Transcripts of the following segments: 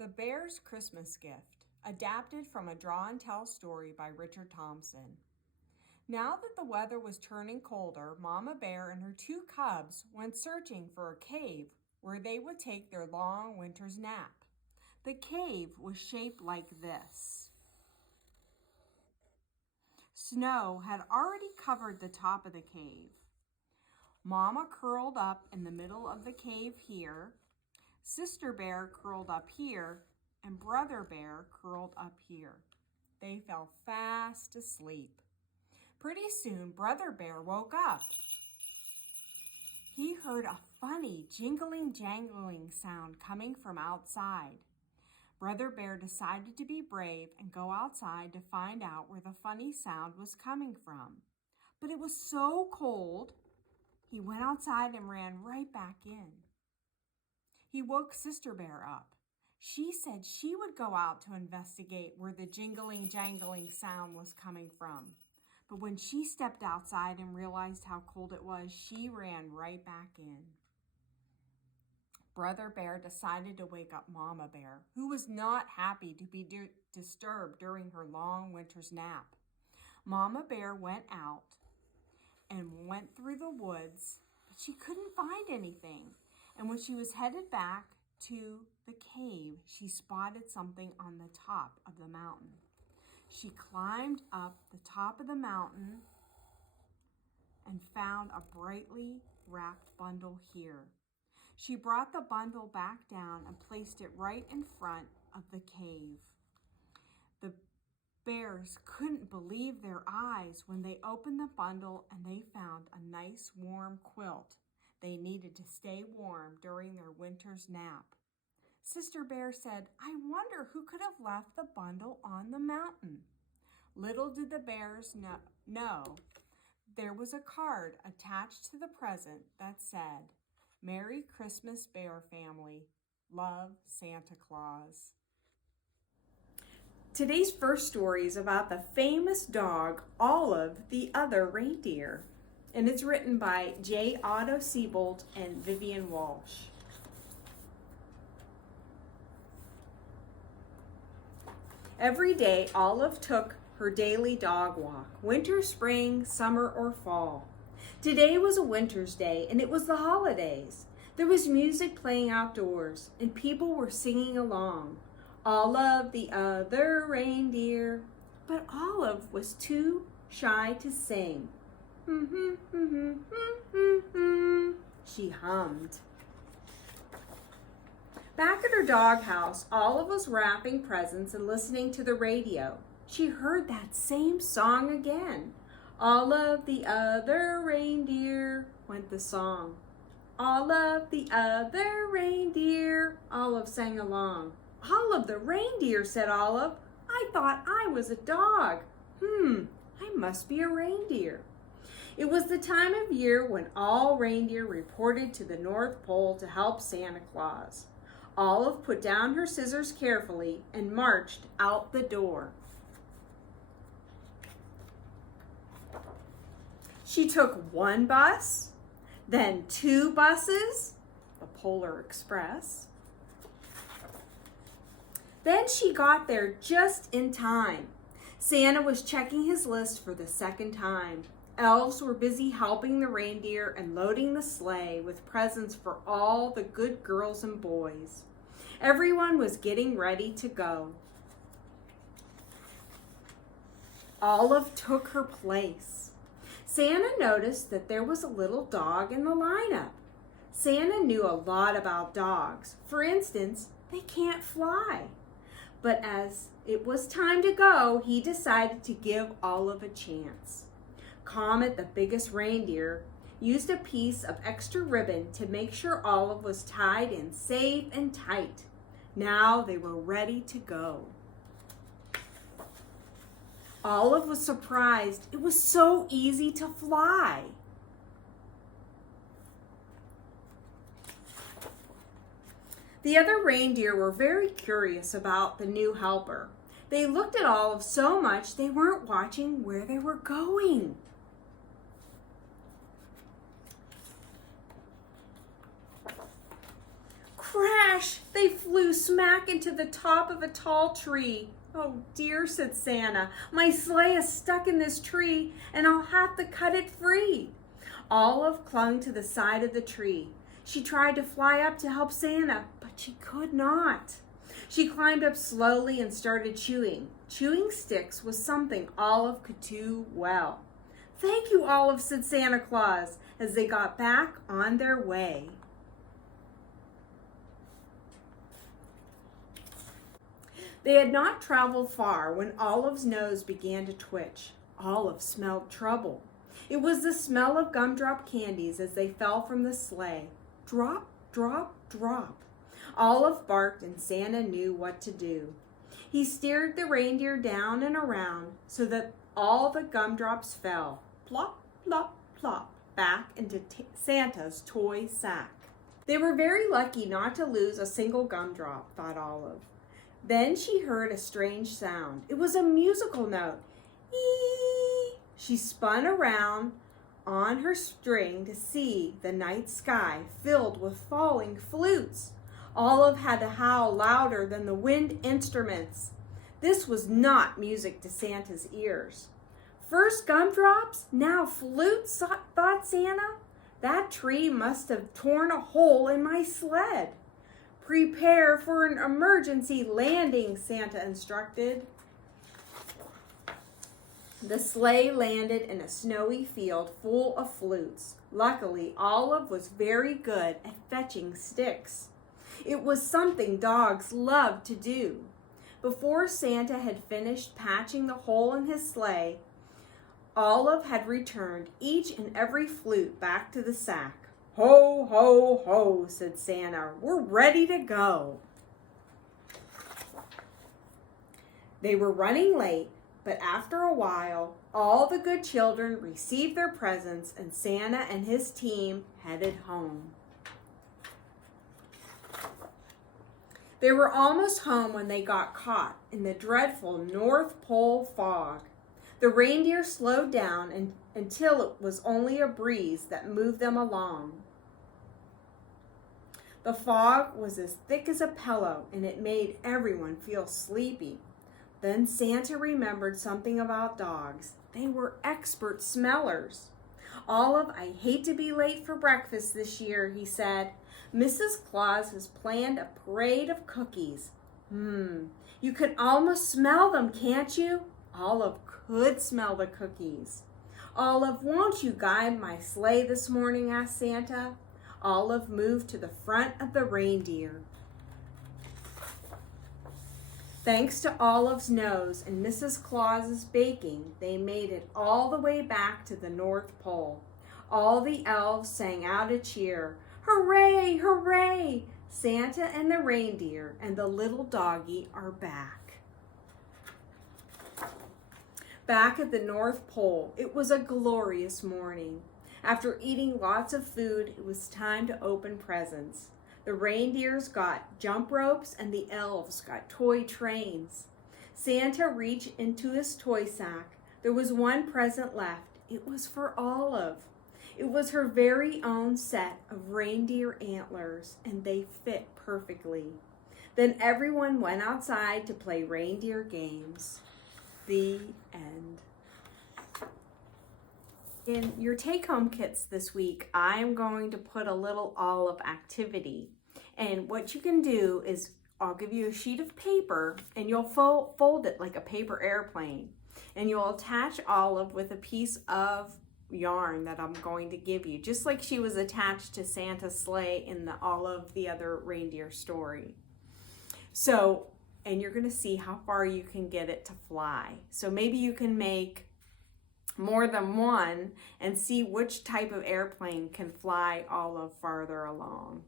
The Bear's Christmas Gift, adapted from a draw-and-tell story by Richard Thompson. Now that the weather was turning colder, Mama Bear and her two cubs went searching for a cave where they would take their long winter's nap. The cave was shaped like this. Snow had already covered the top of the cave. Mama curled up in the middle of the cave here. Sister Bear curled up here, and Brother Bear curled up here. They fell fast asleep. Pretty soon, Brother Bear woke up. He heard a funny jingling, jangling sound coming from outside. Brother Bear decided to be brave and go outside to find out where the funny sound was coming from. But it was so cold, he went outside and ran right back in. He woke Sister Bear up. She said she would go out to investigate where the jingling, jangling sound was coming from. But when she stepped outside and realized how cold it was, she ran right back in. Brother Bear decided to wake up Mama Bear, who was not happy to be disturbed during her long winter's nap. Mama Bear went out and went through the woods, but she couldn't find anything. And when she was headed back to the cave, she spotted something on the top of the mountain. She climbed up the top of the mountain and found a brightly wrapped bundle here. She brought the bundle back down and placed it right in front of the cave. The bears couldn't believe their eyes when they opened the bundle and they found a nice warm quilt they needed to stay warm during their winter's nap. Sister Bear said, "I wonder who could have left the bundle on the mountain." Little did the bears know there was a card attached to the present that said, "Merry Christmas, Bear Family. Love, Santa Claus." Today's first story is about the famous dog, Olive the Other Reindeer, and it's written by Otto Siebold and Vivian Walsh. Every day, Olive took her daily dog walk, winter, spring, summer, or fall. Today was a winter's day, and it was the holidays. There was music playing outdoors, and people were singing along. Olive the Other Reindeer. But Olive was too shy to sing. She hummed. Back at her doghouse, Olive was wrapping presents and listening to the radio. She heard that same song again. Olive the Other Reindeer, went the song. Olive the Other Reindeer, Olive sang along. Olive the Reindeer, said Olive. I thought I was a dog. I must be a reindeer. It was the time of year when all reindeer reported to the North Pole to help Santa Claus. Olive put down her scissors carefully and marched out the door. She took one bus, then two buses, the Polar Express. Then she got there just in time. Santa was checking his list for the second time. Elves were busy helping the reindeer and loading the sleigh with presents for all the good girls and boys. Everyone was getting ready to go. Olive took her place. Santa noticed that there was a little dog in the lineup. Santa knew a lot about dogs. For instance, they can't fly. But as it was time to go, he decided to give Olive a chance. Comet, the biggest reindeer, used a piece of extra ribbon to make sure Olive was tied in safe and tight. Now they were ready to go. Olive was surprised. It was so easy to fly. The other reindeer were very curious about the new helper. They looked at Olive so much they weren't watching where they were going. Crash! They They flew smack into the top of a tall tree. "Oh dear," said Santa, "my sleigh is stuck in this tree and I'll have to cut it free." Olive clung to the side of the tree. She tried to fly up to help Santa, but she could not. She climbed up slowly and started chewing. Chewing sticks was something Olive could do well. "Thank you, Olive," said Santa Claus as they got back on their way. They had not traveled far when Olive's nose began to twitch. Olive smelled trouble. It was the smell of gumdrop candies as they fell from the sleigh. Drop, drop, drop. Olive barked and Santa knew what to do. He steered the reindeer down and around so that all the gumdrops fell, plop, plop, plop, back into Santa's toy sack. They were very lucky not to lose a single gumdrop, thought Olive. Then she heard a strange sound. It was a musical note. Eee! She spun around on her string to see the night sky filled with falling flutes. Olive had to howl louder than the wind instruments. This was not music to Santa's ears. First gumdrops, now flutes, thought Santa. That tree must have torn a hole in my sled. Prepare for an emergency landing, Santa instructed. The sleigh landed in a snowy field full of flutes. Luckily, Olive was very good at fetching sticks. It was something dogs loved to do. Before Santa had finished patching the hole in his sleigh, Olive had returned each and every flute back to the sack. "Ho, ho, ho," said Santa. "We're ready to go." They were running late, but after a while, all the good children received their presents and Santa and his team headed home. They were almost home when they got caught in the dreadful North Pole fog. The reindeer slowed down until it was only a breeze that moved them along. The fog was as thick as a pillow and it made everyone feel sleepy. Then Santa remembered something about dogs. They were expert smellers. "Olive, I hate to be late for breakfast this year," he said. "Mrs. Claus has planned a parade of cookies." You can almost smell them, can't you?" Olive could smell the cookies. "Olive, won't you guide my sleigh this morning?" asked Santa. Olive moved to the front of the reindeer. Thanks to Olive's nose and Mrs. Claus's baking, they made it all the way back to the North Pole. All the elves sang out a cheer. "Hooray, hooray! Santa and the reindeer and the little doggy are back." Back at the North Pole, it was a glorious morning. After eating lots of food, it was time to open presents. The reindeers got jump ropes and the elves got toy trains. Santa reached into his toy sack. There was one present left. It was for Olive. It was her very own set of reindeer antlers, and they fit perfectly. Then everyone went outside to play reindeer games. The end. In your take-home kits this week, I am going to put a little Olive activity. And what you can do is, I'll give you a sheet of paper and you'll fold it like a paper airplane. And you'll attach Olive with a piece of yarn that I'm going to give you, just like she was attached to Santa's sleigh in the Olive the Other Reindeer story. So, and you're going to see how far you can get it to fly. So maybe you can make more than one and see which type of airplane can fly Olive farther along.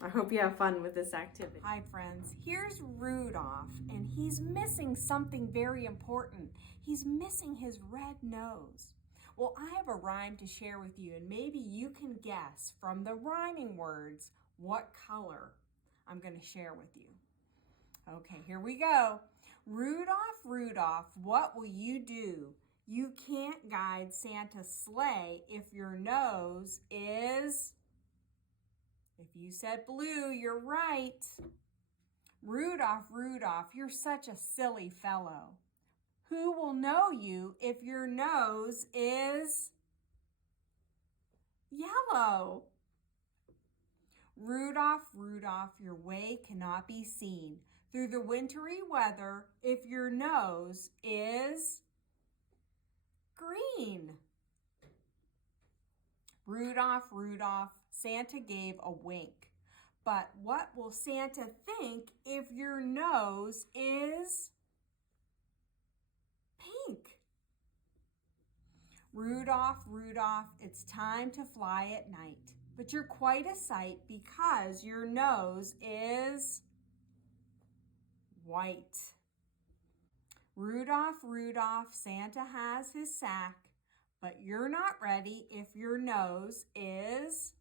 I hope you have fun with this activity. Hi friends, here's Rudolph, and he's missing something very important. He's missing his red nose. Well, I have a rhyme to share with you, and maybe you can guess from the rhyming words what color I'm going to share with you. Okay, here we go. Rudolph, Rudolph, what will you do? You can't guide Santa's sleigh if your nose is... If you said blue, you're right. Rudolph, Rudolph, you're such a silly fellow. Who will know you if your nose is yellow? Rudolph, Rudolph, your way cannot be seen through the wintry weather if your nose is green. Rudolph, Rudolph, Santa gave a wink. But what will Santa think if your nose is pink? Rudolph, Rudolph, it's time to fly at night. But you're quite a sight because your nose is white. Rudolph, Rudolph, Santa has his sack, but you're not ready if your nose is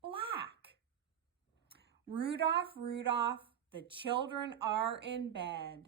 black. Rudolph, Rudolph, the children are in bed,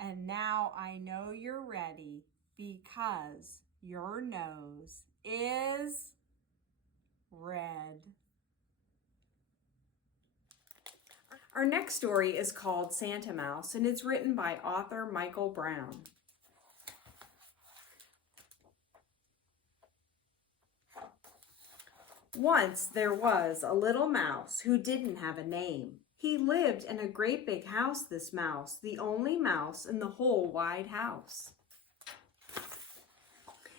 and now I know you're ready because your nose is red. Our next story is called Santa Mouse, and it's written by author Michael Brown. Once there was a little mouse who didn't have a name. He lived in a great big house, this mouse, the only mouse in the whole wide house.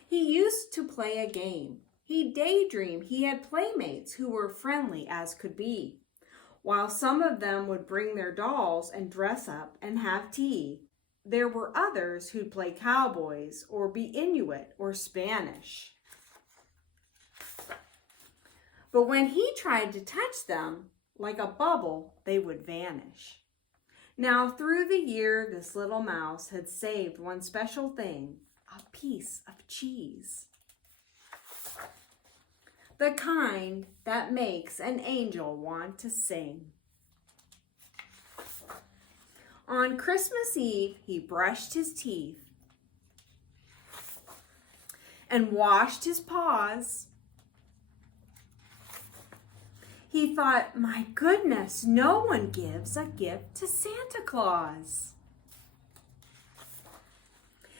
He used to play a game. He daydreamed he had playmates who were friendly as could be. While some of them would bring their dolls and dress up and have tea, there were others who'd play cowboys or be Inuit or Spanish. But when he tried to touch them, like a bubble, they would vanish. Now, through the year, this little mouse had saved one special thing, a piece of cheese. The kind that makes an angel want to sing. On Christmas Eve, he brushed his teeth and washed his paws. He thought, my goodness, no one gives a gift to Santa Claus.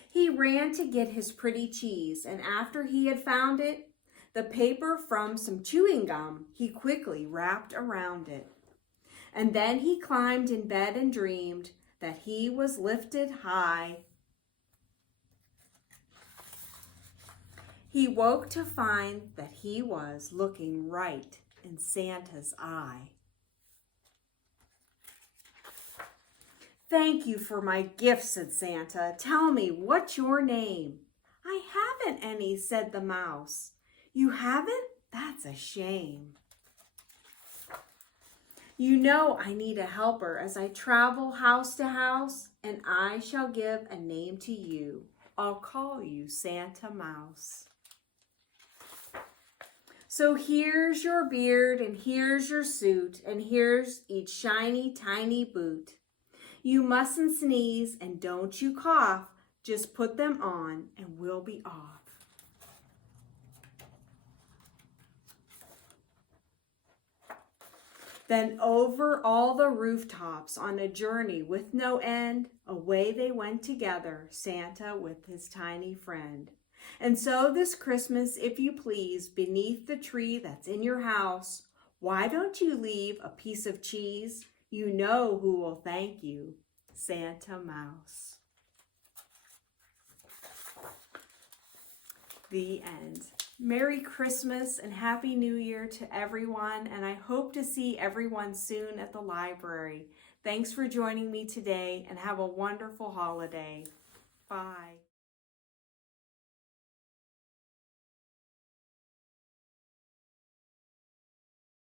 He ran to get his pretty cheese, and after he had found it, the paper from some chewing gum he quickly wrapped around it. And then he climbed in bed and dreamed that he was lifted high. He woke to find that he was looking right in Santa's eye. Thank you for my gift, said Santa. Tell me, what's your name? I haven't any, said the mouse. You haven't? That's a shame. You know I need a helper as I travel house to house, and I shall give a name to you. I'll call you Santa Mouse. So here's your beard, and here's your suit, and here's each shiny, tiny boot. You mustn't sneeze, and don't you cough. Just put them on, and we'll be off. Then over all the rooftops on a journey with no end, away they went together, Santa with his tiny friend. And so this Christmas, if you please, beneath the tree that's in your house, why don't you leave a piece of cheese? You know who will thank you, Santa Mouse. The end. Merry Christmas and Happy New Year to everyone, and I hope to see everyone soon at the library. Thanks for joining me today, and have a wonderful holiday. Bye.